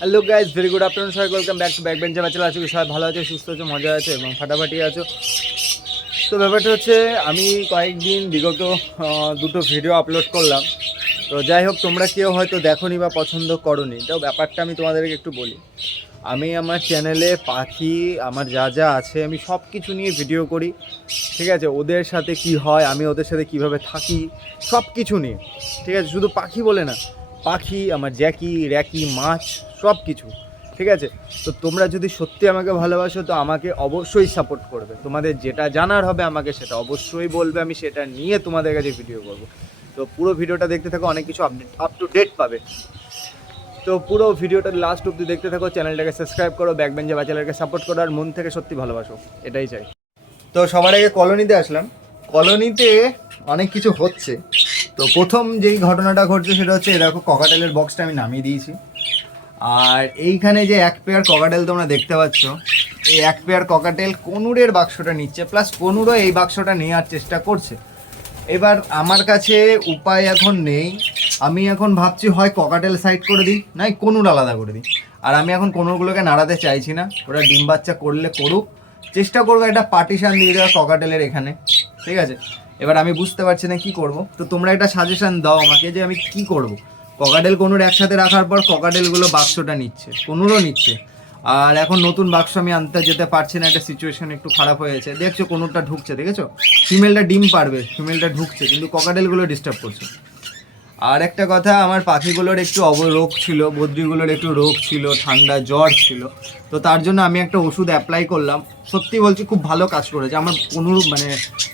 Hello guys, very good afternoon সবাই, welcome back to back বেঞ্চে bachelor. আছো সবাই ভালো আছে, সুস্থ আছো, মজা আছে এবং ফাটাফাটি আছো। তো ব্যাপারটা হচ্ছে আমি কয়েকদিন বিগত দুটো ভিডিও আপলোড করলাম। তো যাই হোক, তোমরা কেউ হয়তো দেখোনি বা পছন্দ করোনি। তো ব্যাপারটা আমি তোমাদেরকে একটু বলি। আমি আমার চ্যানেলে পাখি, আমার যা যা আছে, আমি সব কিছু নিয়ে ভিডিও করি। ঠিক আছে, ওদের সাথে কি হয়, আমি ওদের সাথে কিভাবে থাকি, সব কিছু নিয়ে। ঠিক আছে, শুধু পাখি বলে না, পাখি, আমার জ্যাকি র্যাকি মাছ, সব কিছু। ঠিক আছে, তো তোমরা যদি সত্যি আমাকে ভালোবাসো তো আমাকে অবশ্যই সাপোর্ট করবে। তোমাদের যেটা জানার হবে আমাকে সেটা অবশ্যই বলবে, আমি সেটা নিয়ে তোমাদের কাছে ভিডিও করব। তো পুরো ভিডিওটা দেখতে থাকো, অনেক কিছু আপডেট আপ টু ডেট পাবে। তো পুরো ভিডিওটা লাস্ট অব্দি দেখতে থাকো, চ্যানেলটাকে সাবস্ক্রাইব করো, ব্যাকবেঞ্চে ব্যাচেলারকে সাপোর্ট করো, আর মন থেকে সত্যি ভালোবাসো, এটাই চাই। তো সবার আগে কলোনিতে আসলাম। কলোনিতে অনেক কিছু হচ্ছে। তো প্রথম যেই ঘটনাটা ঘটছে সেটা হচ্ছে, দেখো ককাটেলের বক্সটা আমি নামিয়ে দিয়েছি। আর এইখানে যে এক পেয়ার ককাটেল তোমরা দেখতে পাচ্ছ, এই এক পেয়ার ককাটেল কনুরের বাক্সটা নিচ্ছে, প্লাস কনুরও এই বাক্সটা নেওয়ার চেষ্টা করছে। এবার আমার কাছে উপায় এখন নেই। আমি এখন ভাবছি হয় ককাটেল সাইড করে দিই, নাই কনুর আলাদা করে দিই। আর আমি এখন কনুরগুলোকে নাড়াতে চাইছি না, ওরা ডিম বাচ্চা করলে করুক, চেষ্টা করবো একটা পার্টিশান দিয়ে দেওয়া ককাটেলের এখানে। ঠিক আছে, এবার আমি বুঝতে পারছি না কি করব। তো তোমরা একটা সাজেশন দাও আমাকে যে আমি কি করব। ককাটেল কনুর একসাথে রাখার পর ককাটেলগুলো বাক্সটা নিচ্ছে, কনুরও নিচ্ছে। আর এখন নতুন বাক্স আমি আনতে যেতে পারছি না, একটা সিচুয়েশন একটু খারাপ হয়েছে। দেখছো কনুরটা ঢুকছে, দেখেছো? ফিমেলটা ডিম পারবে, ফিমেলটা ঢুকছে, কিন্তু ককাটেলগুলো ডিস্টার্ব করছে। আর একটা কথা, আমার পাখিগুলোর একটু রোগ ছিল, বদ্রিগুলোর একটু রোগ ছিল, ঠান্ডা জ্বর ছিল। তো তার জন্য আমি একটা ওষুধ অ্যাপ্লাই করলাম। সত্যি বলছি, খুব ভালো কাজ করেছে। আমার কোনো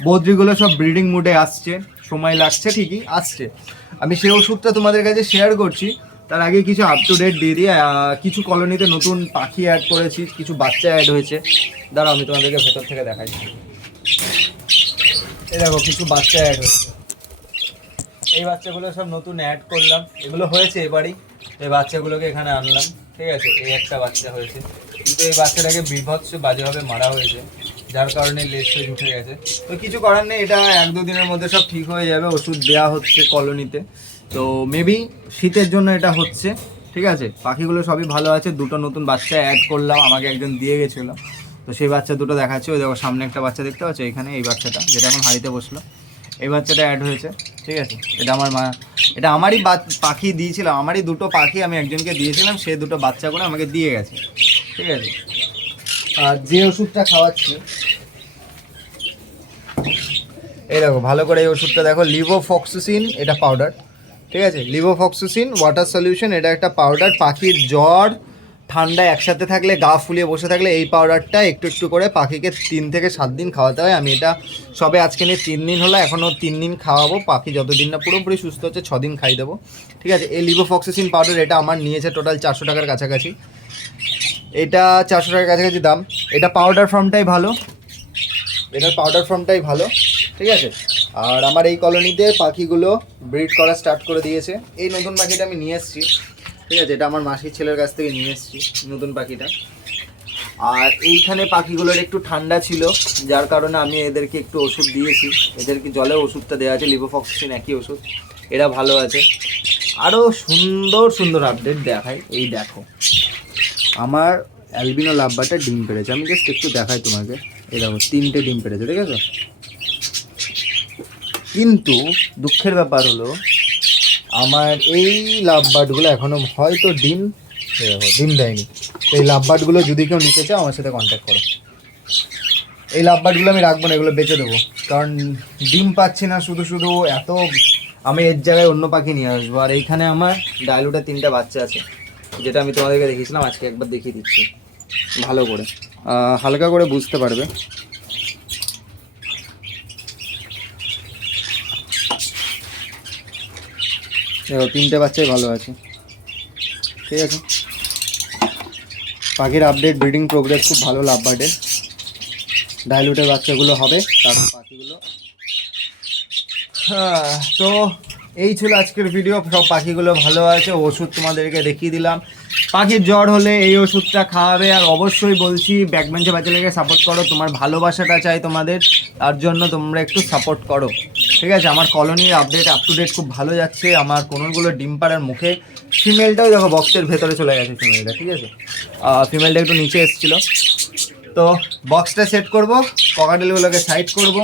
বদ্রিগুলো সব ব্রিডিং মুডে আসছে, সময় লাগছে ঠিকই, আসছে। আমি সেই ওষুধটা তোমাদের কাছে শেয়ার করছি। তার আগে কিছু আপ টু ডেট দিয়ে দিই। কিছু কলোনিতে নতুন পাখি অ্যাড করেছি, কিছু বাচ্চা অ্যাড হয়েছে। দাঁড়াও আমি তোমাদেরকে ভেতর থেকে দেখাই। এই দেখো কিছু বাচ্চা অ্যাড হয়েছে, এই বাচ্চাগুলো সব নতুন অ্যাড করলাম। এগুলো হয়েছে এবারই, এই বাচ্চাগুলোকে এখানে আনলাম। ঠিক আছে, এই একটা বাচ্চা হয়েছে, কিন্তু এই বাচ্চাটাকে বিভৎস বাজেভাবে মারা হয়েছে, যার কারণে লেজ ফেজ উঠে গেছে। তো কিছু করার নেই, এটা 1-2 দিনের মধ্যে সব ঠিক হয়ে যাবে। ওষুধ দেওয়া হচ্ছে কলোনিতে, তো মেবি শীতের জন্য এটা হচ্ছে। ঠিক আছে, পাখিগুলো সবই ভালো আছে। দুটো নতুন বাচ্চা অ্যাড করলাম, আমাকে একজন দিয়ে গেছিলো। তো সেই বাচ্চা দুটো দেখাচ্ছে, ওই দেখো সামনে একটা বাচ্চা দেখতে পাচ্ছ, এখানে এই বাচ্চাটা যেটা এখন হাঁড়িতে বসলো, এই বাচ্চাটা অ্যাড হয়েছে। ঠিক আছে, এটা আমার মা, এটা আমারই পাখি দিয়েছিলাম, আমারই দুটো পাখি আমি একজনকে দিয়েছিলাম, সে দুটো বাচ্চা করে আমাকে দিয়ে গেছে। ঠিক আছে, আর যে ওষুধটা খাওয়াচ্ছি, এই দেখো ভালো করে এই ওষুধটা দেখো, লিভোফক্সিসিন, এটা পাউডার। ঠিক আছে, লিভোফক্সিসিন ওয়াটার সলিউশন, এটা একটা পাউডার। পাখির জ্বর ঠান্ডা একসাথে থাকলে, গা ফুলিয়ে বসে থাকলে, এই পাউডারটা একটু একটু করে পাখিকে 3 থেকে 7 দিন খাওয়াতে হয়। আমি এটা সবে আজকে নিয়ে 3 দিন হলো, এখনও 3 দিন খাওয়াবো। পাখি যতদিন না পুরোপুরি সুস্থ হচ্ছে 6 দিন খাই দেবো। ঠিক আছে, এই লিভোফক্সিসিন পাউডার, এটা আমার নিয়েছে টোটাল 400 টাকার কাছাকাছি। এটা 400 টাকার কাছাকাছি দাম। এটা পাউডার ফর্মটাই ভালো, এটার পাউডার ফর্মটাই ভালো। ঠিক আছে, আর আমার এই কলোনিতে পাখিগুলো ব্রিড করা স্টার্ট করে দিয়েছে। এই নতুন পাখিটা আমি নিয়ে এসেছি। ঠিক আছে, এটা আমার মাসির ছেলের কাছ থেকে নিয়ে এসেছি নতুন পাখিটা। আর এইখানে পাখিগুলোর একটু ঠান্ডা ছিল, যার কারণে আমি এদেরকে একটু ওষুধ দিয়েছি। এদেরকে জলে ওষুধটা দেওয়া আছে, লিভোফক্সিন একই ওষুধ, এরা ভালো আছে। আরও সুন্দর সুন্দর আপডেট দেখাই। এই দেখো আমার অ্যালবিনো লাভবারটা ডিম পেড়েছে, আমি জাস্ট একটু দেখাই তোমাকে। এই দেখো 3টে ডিম পেড়েছে, ঠিক আছে? কিন্তু দুঃখের ব্যাপার হলো, আমার এই লাভবার্ডগুলো এখনও হয়তো ডিম, দেখো ডিম দেয়নি। তো এই লাভবার্ডগুলো যদি কেউ নিতে চাও আমার সাথে কন্ট্যাক্ট করো। এই লাভবার্ডগুলো আমি রাখবো না, এগুলো বেচে দেবো, কারণ ডিম পাচ্ছি না শুধু শুধু এত। আমি এর জায়গায় অন্য পাখি নিয়ে আসবো। আর এইখানে আমার ডায়লুটা 3টা বাচ্চা আছে, যেটা আমি তোমাদেরকে দেখিয়েছিলাম, আজকে একবার দেখিয়ে দিচ্ছি ভালো করে, হালকা করে বুঝতে পারবে। দেখো 3টে বাচ্চাই ভালো আছে। ঠিক আছে, পাখির আপডেট, ব্রিডিং প্রোগ্রেস খুব ভালো লাভবার্ডের। ডাইলুটের বাচ্চাগুলো হবে, তারপর পাখিগুলো। হ্যাঁ, তো এই ছিল আজকের ভিডিও। সব পাখিগুলো ভালো আছে, ওষুধ তোমাদেরকে দেখিয়ে দিলাম। পাখির জ্বর হলে এই ওষুধটা খাওয়াবে। আর অবশ্যই বলছি, ব্যাকবেঞ্চে ব্যাচেলারকে সাপোর্ট করো, তোমার ভালোবাসাটা চাই তোমাদের, তার জন্য তোমরা একটু সাপোর্ট করো। ঠিক আছে। আমার কলোনির আপডেট আপ টু ডেট খুব ভালো যাচ্ছে। আমার কোনগুলো ডিম পাড়ার মুখে, ফিমেলটাও দেখো বক্সের ভেতরে চলে গেছে ফিমেলটা, ঠিক আছে। ফিমেলটা একটু নিচে এসেছিলো, তো বক্সটা সেট করবো, ককাটেলগুলোকে সাইড করব,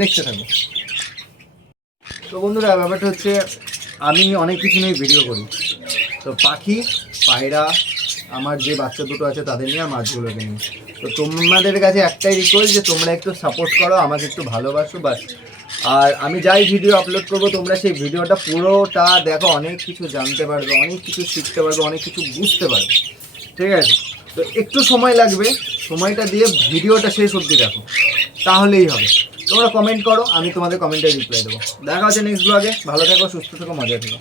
দেখতে থাকবো। তো বন্ধুরা ব্যাপারটা হচ্ছে আমি অনেক কিছু নিয়ে ভিডিও করি, তো পাখি, পায়রা, আমার যে বাচ্চা দুটো আছে তাদের নিয়ে, আর মাছগুলোকে নিয়ে। তো তোমাদের কাছে একটাই রিকোয়েস্ট যে তোমরা একটু সাপোর্ট করো, আমাকে একটু ভালোবাসো বাস। আর আমি যাই ভিডিও আপলোড করবো তোমরা সেই ভিডিওটা পুরোটা দেখো, অনেক কিছু জানতে পারবে, অনেক কিছু শিখতে পারবে, অনেক কিছু বুঝতে পারবে, ঠিক আছে। তো একটু সময় লাগবে, সময়টা দিয়ে ভিডিওটা শেষ অবধি দেখো, তাহলেই হবে। তোমরা কমেন্ট করো, আমি তোমাদের কমেন্টে রিপ্লাই দেবো। দেখা হচ্ছে নেক্সট ব্লগে। ভালো থেকো, সুস্থ থেকো, মজা থেকো।